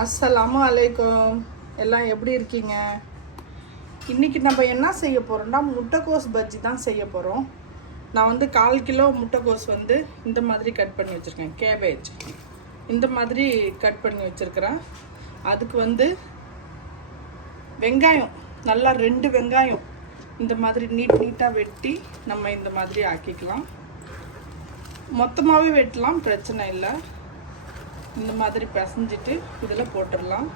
அஸ்ஸலாமு அலைக்கும். எல்லாம் எப்படி இருக்கீங்க? இன்றைக்கி நம்ம என்ன செய்ய போகிறோம்னா முட்டைக்கோஸ் பஜ்ஜி தான் செய்ய போகிறோம். நான் 1/4 கிலோ முட்டைக்கோஸ் இந்த மாதிரி கட் பண்ணி வச்சுருக்கேன். கேபேஜ் இந்த மாதிரி கட் பண்ணி வச்சுருக்கிறேன். அதுக்கு வெங்காயம் நல்லா 2 வெங்காயம் இந்த மாதிரி நீட்டாக வெட்டி நம்ம இந்த மாதிரி ஆக்கிக்கலாம். மொத்தமாகவே வெட்டலாம், பிரச்சனை இல்லை. இந்த மாதிரி பிசைஞ்சிட்டு இதில் போட்டுடலாம்.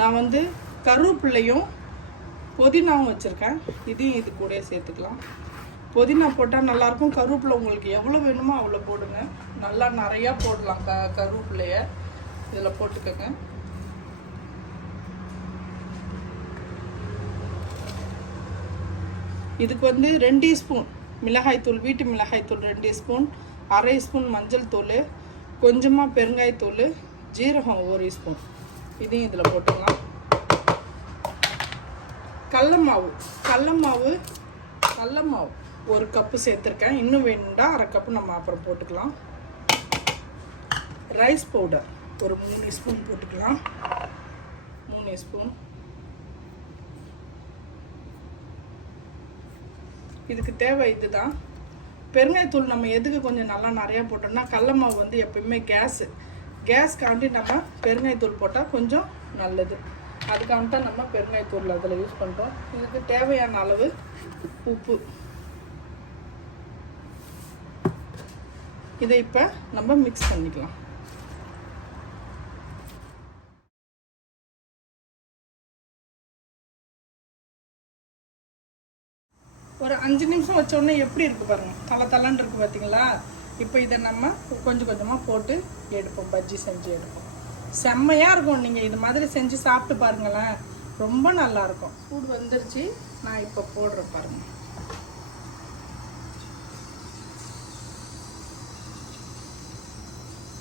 நான் கருவேப்பிலையும் புதினாவும் வச்சுருக்கேன். இதையும் இது கூட சேர்த்துக்கலாம். புதினா போட்டால் நல்லாயிருக்கும். கருவேப்பிலை உங்களுக்கு எவ்வளோ வேணுமோ அவ்வளோ போடுங்க. நல்லா நிறையா போடலாம். கருவேப்பிலையை இதில் போட்டுக்கோங்க. இதுக்கு 2 ஸ்பூன் மிளகாய்த்தூள், வீட்டு மிளகாய்த்தூள் 2 ஸ்பூன், 1/2 ஸ்பூன் மஞ்சள் தூள், கொஞ்சமாக பெருங்காயத்தூள், ஜீரகம் 1 ஸ்பூன், இதையும் இதில் போட்டுக்கலாம். கடலமாவு 1 கப்பு சேர்த்துருக்கேன். இன்னும் வேணும்டா 1/2 கப்பு நம்ம அப்புறம் போட்டுக்கலாம். ரைஸ் பவுடர் ஒரு 3 ஸ்பூன் போட்டுக்கலாம். 3 ஸ்பூன். இதுக்கு தேவை இதுதான். பெருங்காயத்தூள் நம்ம எதுக்கு கொஞ்சம் நல்லா நிறையா போட்டோம்னா கடலமாவு எப்பயுமே கேஸ்காண்டி நம்ம பெருங்காயத்தூள் போட்டால் கொஞ்சம் நல்லது. அதுக்காக தான் நம்ம பெருங்காயத்தூள் அதில் யூஸ் பண்ணுறோம். இதுக்கு தேவையான அளவு உப்பு. இதை இப்போ நம்ம மிக்ஸ் பண்ணிக்கலாம். ஒரு 5 நிமிஷம் வச்சோடனே எப்படி இருக்குது பாருங்கள், தலன்னு இருக்குது பார்த்தீங்களா? இப்போ இதை நம்ம கொஞ்சம் கொஞ்சமாக போட்டு எடுப்போம். பஜ்ஜி செஞ்சு எடுப்போம். செம்மையாக இருக்கும். நீங்கள் இது மாதிரி செஞ்சு சாப்பிட்டு பாருங்களேன், ரொம்ப நல்லாயிருக்கும். சூடு வந்துருச்சு. நான் இப்போ போடுறேன் பாருங்கள்.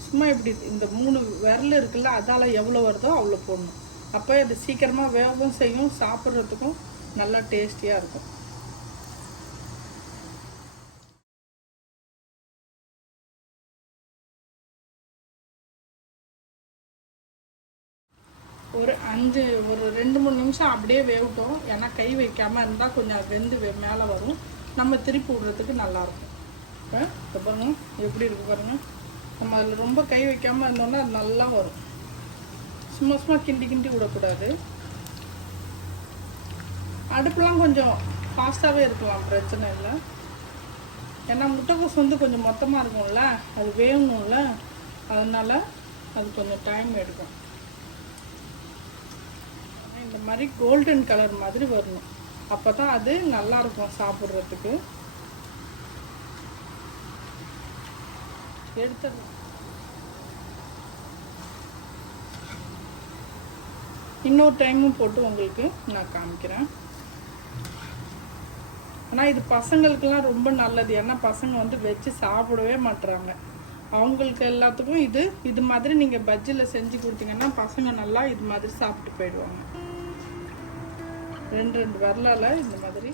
சும்மா இப்படி இந்த 3 விரல் இருக்குல்ல, அதால் எவ்வளோ வருதோ அவ்வளோ போடணும். அப்போ இது சீக்கிரமாக வேகவும் செய்யும், சாப்பிட்றதுக்கும் நல்லா டேஸ்டியாக இருக்கும். ஒரு 2-3 நிமிஷம் அப்படியே வேகட்டும். ஏன்னா கை வைக்காமல் இருந்தால் கொஞ்சம் வெந்து மேலே வரும். நம்ம திருப்பி விடுறதுக்கு நல்லாயிருக்கும். இப்போ பாருங்கள் எப்படி இருக்குது பாருங்கள். நம்ம அதில் ரொம்ப கை வைக்காமல் இருந்தோம்னா அது நல்லா வரும். சும்மா கிண்டி விடக்கூடாது. அடுப்புலாம் கொஞ்சம் ஃபாஸ்ட்டாகவே இருக்கலாம், பிரச்சனை இல்லை. ஏன்னா முட்டைக்கோஸ் கொஞ்சம் மொத்தமாக இருக்கும்ல, அது வேகணும்ல, அதனால் அது கொஞ்சம் டைம் எடுக்கும். இந்த மாதிரி கோல்டன் கலர் மாதிரி வரணும். அப்போ தான் அது நல்லாயிருக்கும் சாப்பிட்றதுக்கு. எடுத்துடலாம். இன்னொரு டைமும் போட்டு உங்களுக்கு நான் காமிக்கிறேன். ஆனால் இது பசங்களுக்கெல்லாம் ரொம்ப நல்லது. ஏன்னா பசங்க வச்சு சாப்பிடவே மாட்டுறாங்க. அவங்களுக்கு எல்லாத்துக்கும் இது மாதிரி நீங்கள் பஜ்ஜியில் செஞ்சு கொடுத்தீங்கன்னா பசங்க நல்லா இது மாதிரி சாப்பிட்டு போயிடுவாங்க. 2 விரலால் இந்த மாதிரி